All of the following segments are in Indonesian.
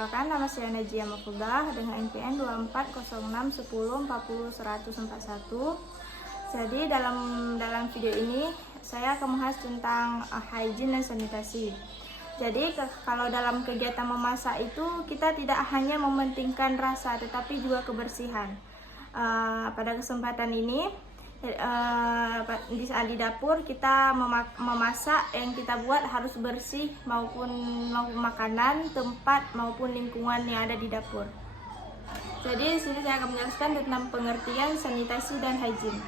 Perkenalkan, nama saya Najia Mafuddah dengan NPM 240610400141. Jadi dalam video ini saya akan membahas tentang hygiene dan sanitasi. Jadi kalau dalam kegiatan memasak itu kita tidak hanya mementingkan rasa tetapi juga kebersihan. Pada kesempatan ini di saat di dapur kita memasak, yang kita buat harus bersih maupun makanan, tempat maupun lingkungan yang ada di dapur. Jadi di sini saya akan menjelaskan tentang pengertian sanitasi dan hygiene.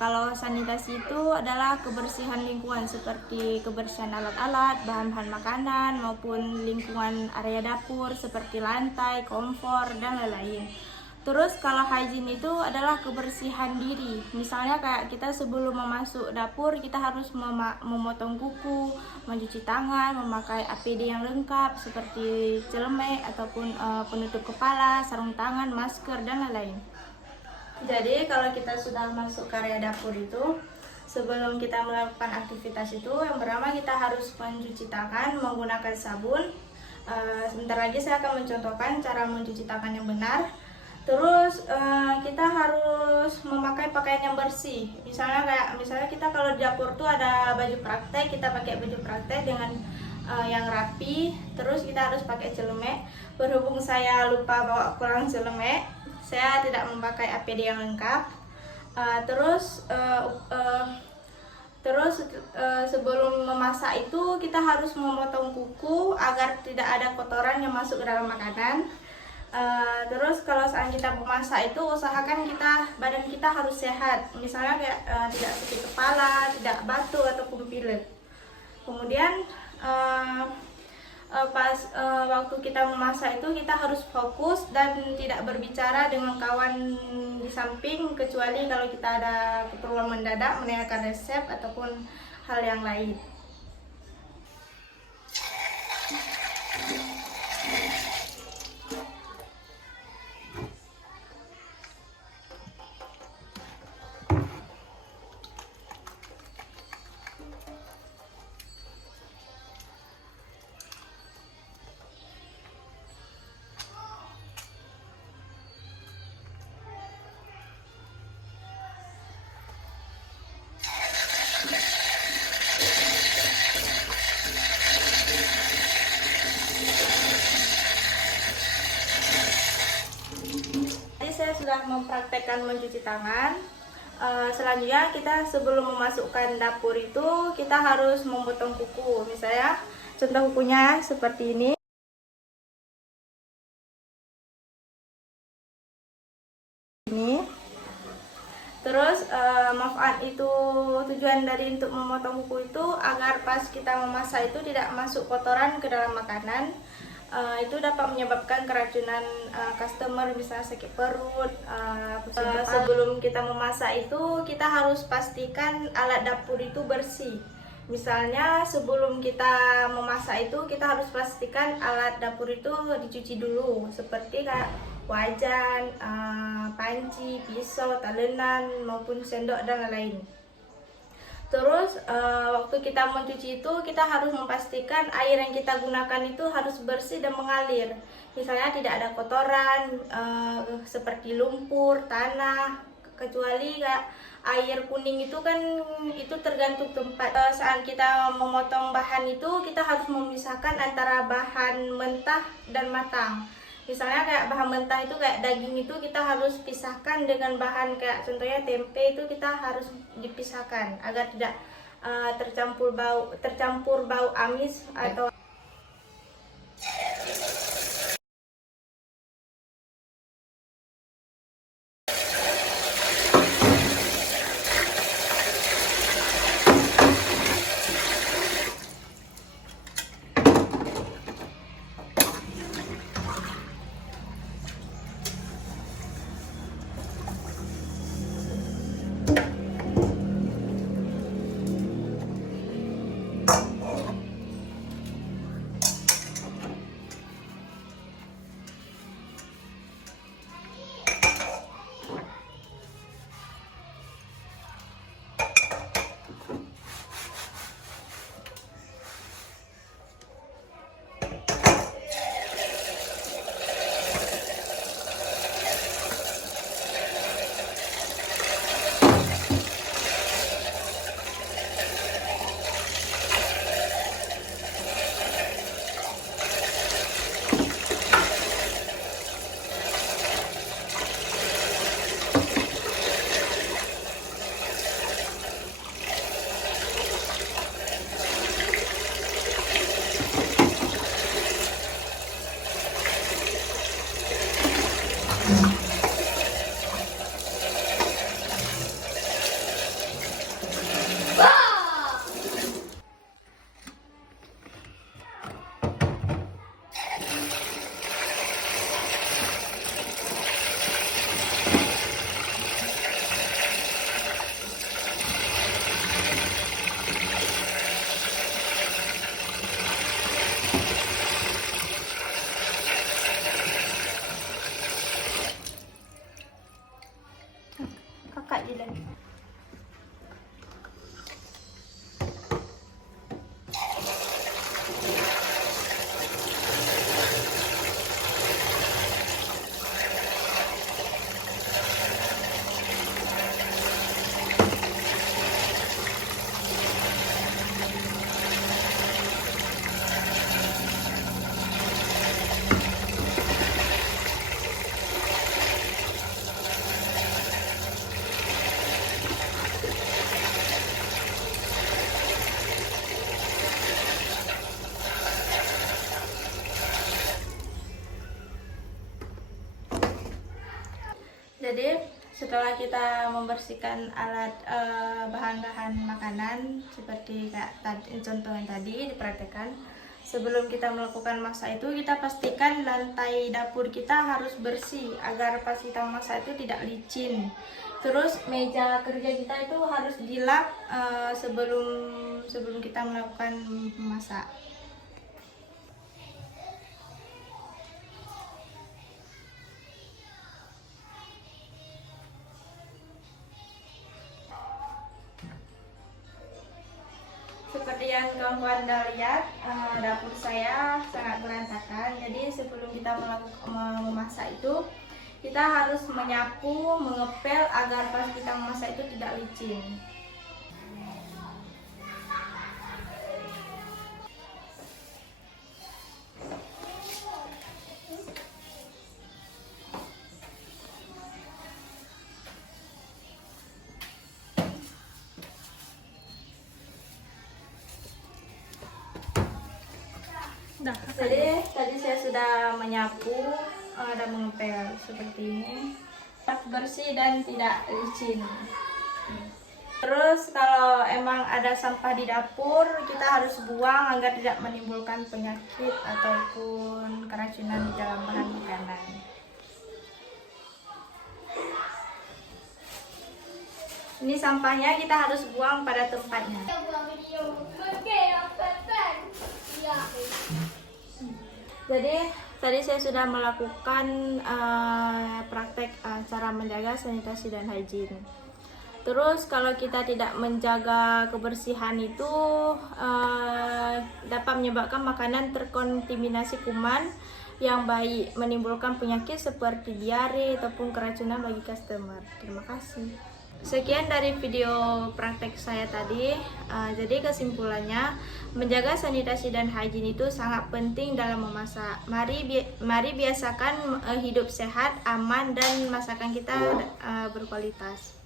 Kalau sanitasi itu adalah kebersihan lingkungan seperti kebersihan alat-alat, bahan-bahan makanan maupun lingkungan area dapur seperti lantai, kompor dan lain-lain. Terus kalau hygiene itu adalah kebersihan diri. Misalnya kayak kita sebelum masuk dapur kita harus memotong kuku, mencuci tangan, memakai APD yang lengkap seperti celemek ataupun penutup kepala, sarung tangan, masker dan lain-lain. Jadi kalau kita sudah masuk ke area dapur itu, sebelum kita melakukan aktivitas itu, yang pertama kita harus mencuci tangan menggunakan sabun. Sebentar lagi saya akan mencontohkan cara mencuci tangan yang benar. Terus kita harus memakai pakaian yang bersih. Misalnya kita kalau di dapur tuh ada baju praktek, kita pakai baju praktek dengan yang rapi. Terus kita harus pakai celemek. Berhubung saya lupa bawa pulang celemek, saya tidak memakai APD yang lengkap. Sebelum memasak itu kita harus memotong kuku agar tidak ada kotoran yang masuk ke dalam makanan. Terus kalau saat kita memasak itu usahakan badan kita harus sehat, misalnya tidak sakit kepala, tidak batuk ataupun pilek. Kemudian waktu kita memasak itu kita harus fokus dan tidak berbicara dengan kawan di samping, kecuali kalau kita ada keperluan mendadak menanyakan resep ataupun hal yang lain. Saya sudah mempraktekkan mencuci tangan. Selanjutnya kita sebelum memasukkan dapur itu kita harus memotong kuku. Misalnya contoh kukunya seperti ini. Terus manfaat itu, tujuan dari untuk memotong kuku itu agar pas kita memasak itu tidak masuk kotoran ke dalam makanan. Itu dapat menyebabkan keracunan customer, misalnya sakit perut. Sebelum kita memasak itu kita harus pastikan alat dapur itu bersih. Misalnya sebelum kita memasak itu kita harus pastikan alat dapur itu dicuci dulu, seperti kayak wajan, panci, pisau, talenan maupun sendok dan lain-lain. Terus waktu kita mencuci itu kita harus memastikan air yang kita gunakan itu harus bersih dan mengalir. Misalnya tidak ada kotoran seperti lumpur, tanah, kecuali air kuning itu kan itu tergantung tempat. Saat kita memotong bahan itu kita harus memisahkan antara bahan mentah dan matang. Misalnya kayak bahan mentah itu kayak daging itu kita harus pisahkan dengan bahan kayak contohnya tempe, itu kita harus dipisahkan agar tidak tercampur bau amis atau Dilan. Jadi setelah kita membersihkan alat bahan-bahan makanan seperti kayak tadi, contoh yang tadi dipraktekkan, sebelum kita melakukan masak itu kita pastikan lantai dapur kita harus bersih agar pas kita masak itu tidak licin. Terus meja kerja kita itu harus dilap sebelum kita melakukan memasak. Seperti yang kawan-kawan lihat, dapur saya sangat berantakan. Jadi sebelum kita memasak itu, kita harus menyapu, mengepel agar pas kita memasak itu tidak licin. Jadi tadi saya sudah menyapu dan mengepel seperti ini, bersih dan tidak licin. Terus kalau emang ada sampah di dapur, kita harus buang agar tidak menimbulkan penyakit ataupun keracunan di dalam bahan makanan. Ini sampahnya kita harus buang pada tempatnya. Jadi tadi saya sudah melakukan praktek cara menjaga sanitasi dan hygiene. Terus kalau kita tidak menjaga kebersihan itu dapat menyebabkan makanan terkontaminasi kuman yang baik, menimbulkan penyakit seperti diare ataupun keracunan bagi customer. Terima kasih. Sekian dari video praktek saya tadi. Jadi kesimpulannya, menjaga sanitasi dan hygiene itu sangat penting dalam memasak. Mari biasakan hidup sehat, aman, dan masakan kita berkualitas.